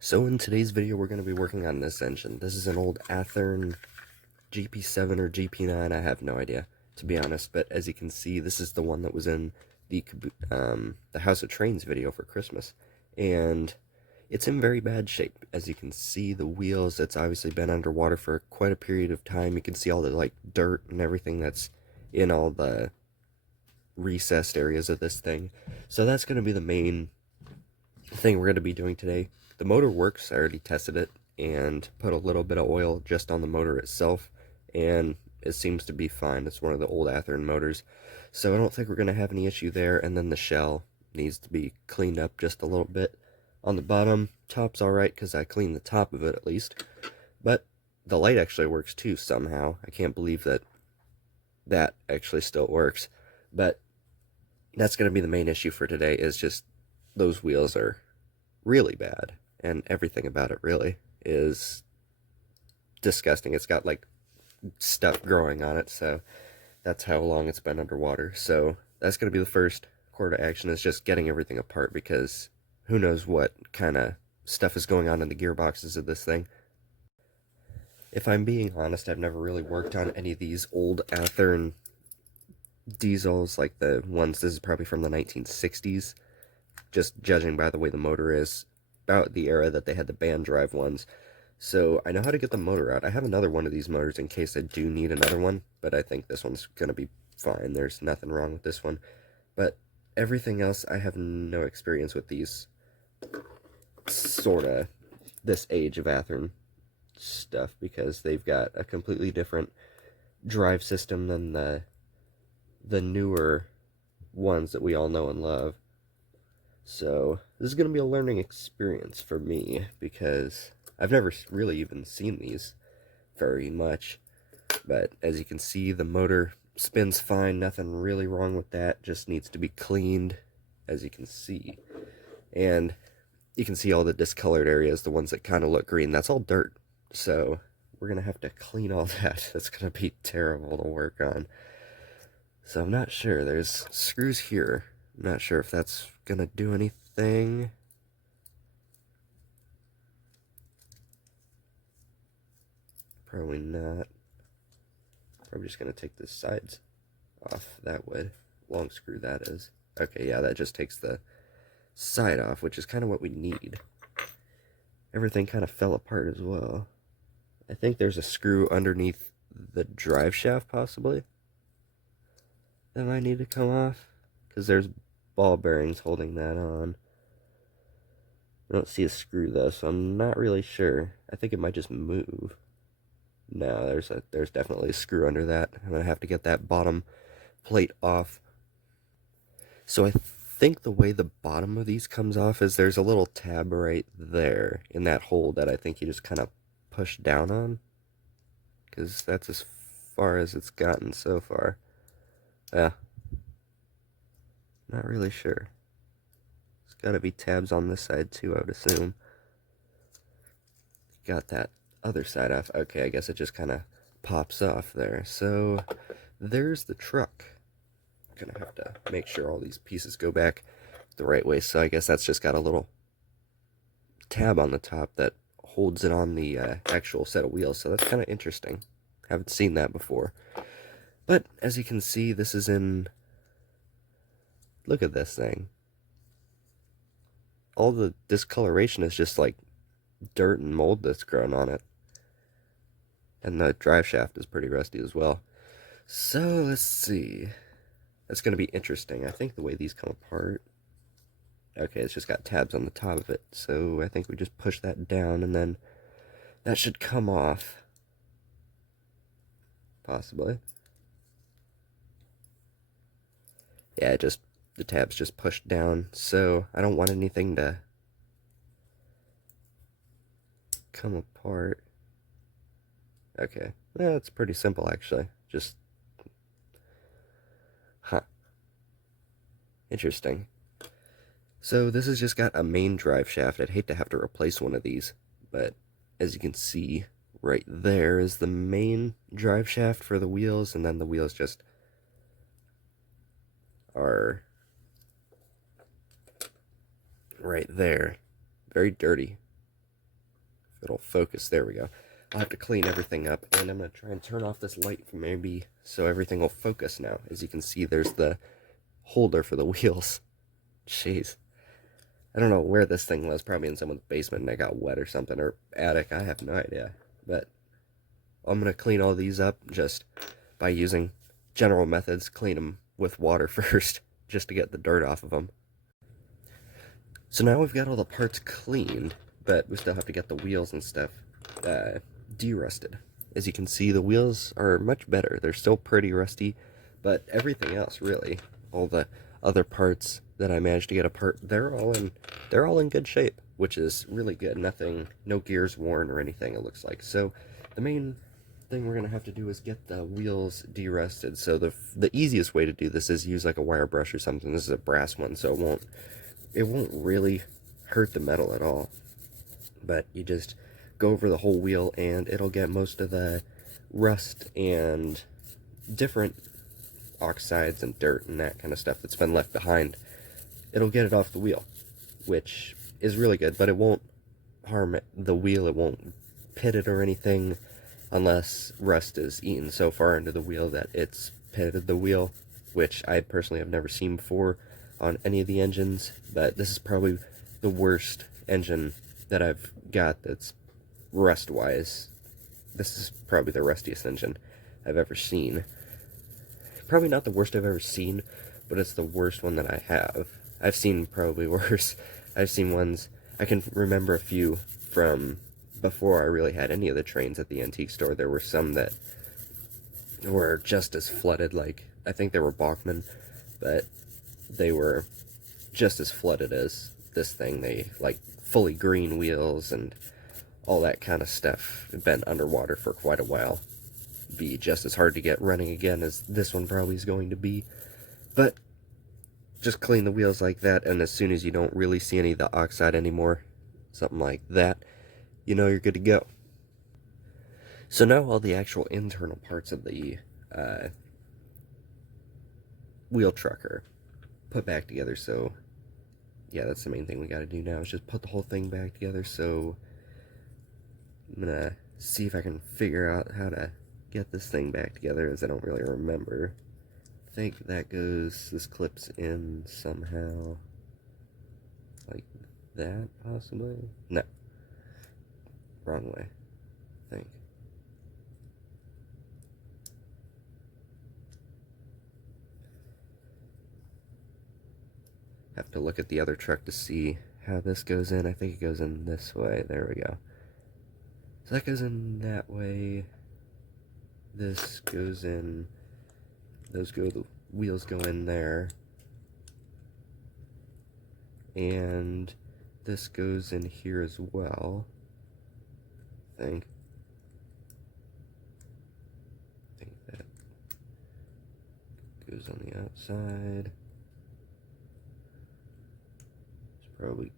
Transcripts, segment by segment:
So in today's video, we're going to be working on this engine. This is an old Athearn gp7 or gp9, I have no idea, to be honest. But as you can see, this is the one that was in the House of Trains video for Christmas. And it's in very bad shape. As you can see, the wheels, it's obviously been underwater for quite a period of time. You can see all the like dirt and everything that's in all the recessed areas of this thing. So that's going to be the main thing we're going to be doing today. The motor works. I already tested it and put a little bit of oil just on the motor itself, and it seems to be fine. It's one of the old Athearn motors, so I don't think we're going to have any issue there. And then the shell needs to be cleaned up just a little bit on the bottom. Top's alright because I cleaned the top of it at least, but the light actually works too somehow. I can't believe that actually still works, but that's going to be the main issue for today, is just those wheels are really bad, and everything about it really is disgusting. It's got like stuff growing on it, so that's how long it's been underwater. So that's going to be the first call to action, is just getting everything apart, because who knows what kind of stuff is going on in the gearboxes of this thing. If I'm being honest, I've never really worked on any of these old Athearn diesels, like the ones, this is probably from the 1960s, just judging by the way the motor is, about the era that they had the band drive ones. So I know how to get the motor out. I have another one of these motors in case I do need another one, but I think this one's going to be fine. There's nothing wrong with this one. But everything else, I have no experience with these sorta this age of Athearn stuff, because they've got a completely different drive system than the newer ones that we all know and love. So this is going to be a learning experience for me, because I've never really even seen these very much. But as you can see, the motor spins fine, nothing really wrong with that, just needs to be cleaned, as you can see. And you can see all the discolored areas, the ones that kind of look green, that's all dirt. So we're going to have to clean all that. That's going to be terrible to work on. So I'm not sure. There's screws here. I'm not sure if that's gonna do anything. Probably not. Probably just gonna take the sides off. That would. Long screw that is. Okay, yeah, that just takes the side off, which is kind of what we need. Everything kind of fell apart as well. I think there's a screw underneath the drive shaft, possibly, that might need to come off, because there's ball bearings holding that on. I don't see a screw though, so I'm not really sure. I think it might just move. No, there's definitely a screw under that. I'm gonna have to get that bottom plate off. So I think the way the bottom of these comes off is there's a little tab right there in that hole that I think you just kind of push down on, because that's as far as it's gotten so far. Yeah, not really sure. There's gotta be tabs on this side too, I would assume. Got that other side off. Okay, I guess it just kind of pops off there. So there's the truck. I'm gonna have to make sure all these pieces go back the right way. So I guess that's just got a little tab on the top that holds it on the actual set of wheels. So that's kind of interesting. Haven't seen that before. But as you can see, this is in... Look at this thing. All the discoloration is just like dirt and mold that's grown on it. And the drive shaft is pretty rusty as well. So let's see. That's going to be interesting. I think the way these come apart... Okay, it's just got tabs on the top of it. So I think we just push that down, and then that should come off. Possibly. Yeah, the tab's just pushed down. So I don't want anything to come apart. Okay, yeah, it's pretty simple actually. Just, interesting. So this has just got a main drive shaft. I'd hate to have to replace one of these, but as you can see, right there is the main drive shaft for the wheels, and then the wheels just are right there. Very dirty. it'll focus. There we go. I'll have to clean everything up, and I'm going to try and turn off this light maybe so everything will focus now. As you can see, there's the holder for the wheels. Jeez. I don't know where this thing was, probably in someone's basement and it got wet or something, or attic, I have no idea. But I'm going to clean all these up just by using general methods. Clean them with water first, just to get the dirt off of them. So now we've got all the parts cleaned, but we still have to get the wheels and stuff de-rusted. As you can see, the wheels are much better. They're still pretty rusty, but everything else, really, all the other parts that I managed to get apart, they're all in good shape, which is really good. No gears worn or anything, it looks like. So the main thing we're gonna have to do is get the wheels de-rusted. So the easiest way to do this is use like a wire brush or something. This is a brass one, so it won't really hurt the metal at all. But you just go over the whole wheel and it'll get most of the rust and different oxides and dirt and that kind of stuff that's been left behind. It'll get it off the wheel, which is really good, but it won't harm the wheel. It won't pit it or anything unless rust is eaten so far into the wheel that it's pitted the wheel, which I personally have never seen before on any of the engines. But this is probably the worst engine that I've got that's rust-wise. This is probably the rustiest engine I've ever seen. Probably not the worst I've ever seen, but it's the worst one that I have. I've seen probably worse. I've seen ones, I can remember a few from before I really had any of the trains at the antique store. There were some that were just as flooded, like, I think they were Bachmann, but they were just as flooded as this thing. They, like, fully green wheels and all that kind of stuff. Been underwater for quite a while. Be just as hard to get running again as this one probably is going to be. But just clean the wheels like that, and as soon as you don't really see any of the oxide anymore, something like that, you know you're good to go. So now all the actual internal parts of the wheel truck are put back together. So yeah, that's the main thing we got to do now, is just put the whole thing back together. So I'm gonna see if I can figure out how to get this thing back together, as I don't really remember. I think that goes, this clips in somehow like that, possibly? No, wrong way, I think. Have to look at the other truck to see how this goes in. I think it goes in this way. There we go. So that goes in that way. This goes in, the wheels go in there, and this goes in here as well, I think that goes on the outside. It's probably,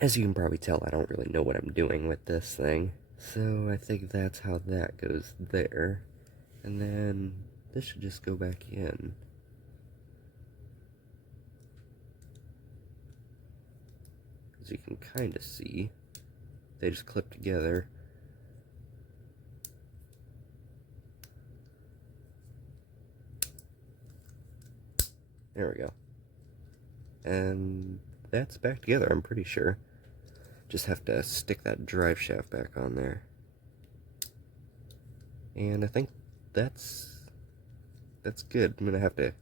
as you can probably tell, I don't really know what I'm doing with this thing. So I think that's how that goes there. And then this should just go back in. As you can kind of see, they just clip together. There we go. And that's back together, I'm pretty sure. Just have to stick that drive shaft back on there. And I think that's good. I'm gonna have to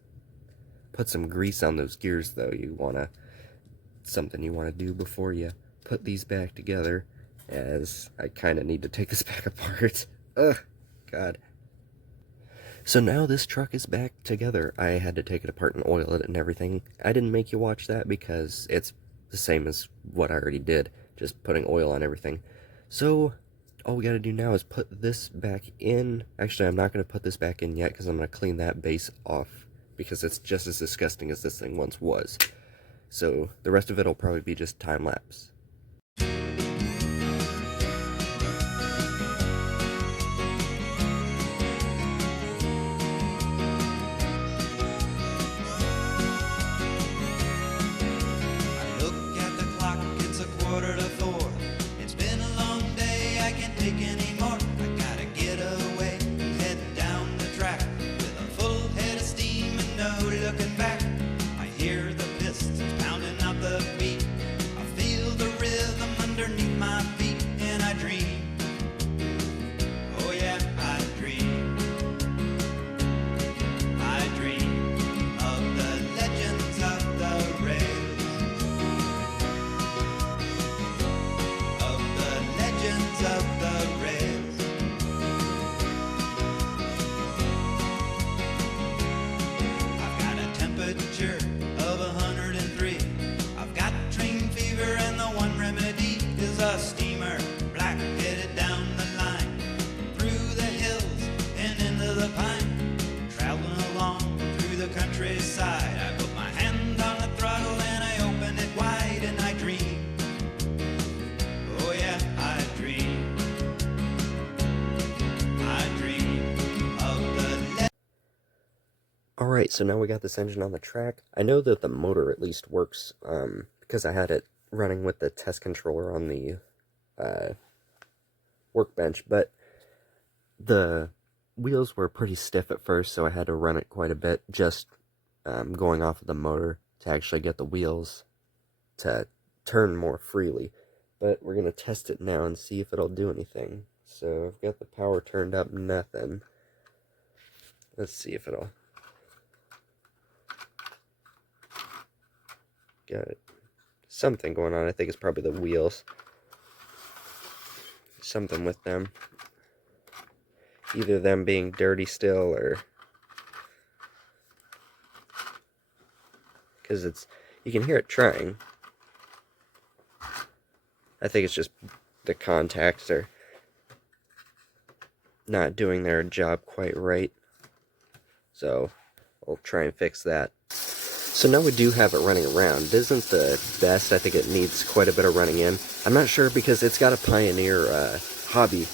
put some grease on those gears though. Something you wanna do before you put these back together, as I kinda need to take this back apart. Ugh, God. So now this truck is back together. I had to take it apart and oil it and everything. I didn't make you watch that because it's the same as what I already did, just putting oil on everything. So all we gotta do now is put this back in. Actually, I'm not gonna put this back in yet because I'm gonna clean that base off, because it's just as disgusting as this thing once was. So the rest of it will probably be just time lapse. Alright, so now we got this engine on the track. I know that the motor at least works, because I had it running with the test controller on the workbench, but the wheels were pretty stiff at first, so I had to run it quite a bit, just going off of the motor to actually get the wheels to turn more freely. But we're going to test it now and see if it'll do anything. So I've got the power turned up, nothing. Let's see if it'll... Got something going on. I think it's probably the wheels. Something with them. Either them being dirty still, or... Because it's... You can hear it trying. I think it's just the contacts are not doing their job quite right. So, we'll try and fix that. So now we do have it running around. It isn't the best. I think it needs quite a bit of running in. I'm not sure because it's got a Pioneer hobby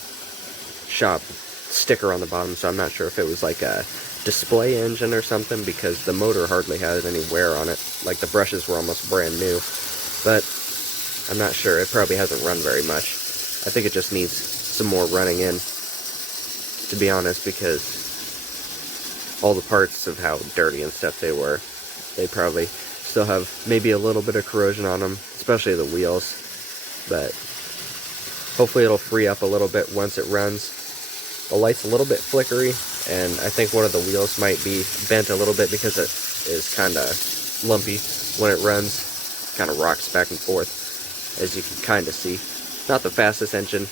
shop sticker on the bottom, so I'm not sure if it was like a display engine or something, because the motor hardly had any wear on it. Like, the brushes were almost brand new. But I'm not sure. It probably hasn't run very much. I think it just needs some more running in, to be honest, because all the parts of how dirty and stuff they were, they probably still have maybe a little bit of corrosion on them, especially the wheels. But hopefully it'll free up a little bit once it runs. The light's a little bit flickery, and I think one of the wheels might be bent a little bit because it is kind of lumpy when it runs. Kind of rocks back and forth, as you can kind of see. Not the fastest engine,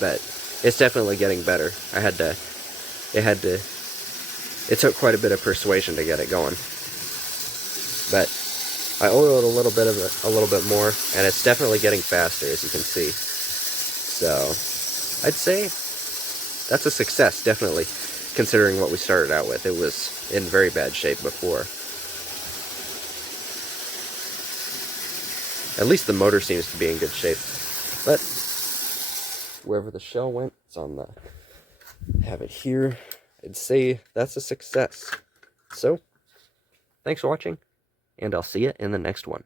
but it's definitely getting better. It took quite a bit of persuasion to get it going. But I oiled a little bit more, and it's definitely getting faster, as you can see. So I'd say that's a success, definitely, considering what we started out with. It was in very bad shape before. At least the motor seems to be in good shape. But wherever the shell went, it's on the... have it here. I'd say that's a success. So, thanks for watching, and I'll see you in the next one.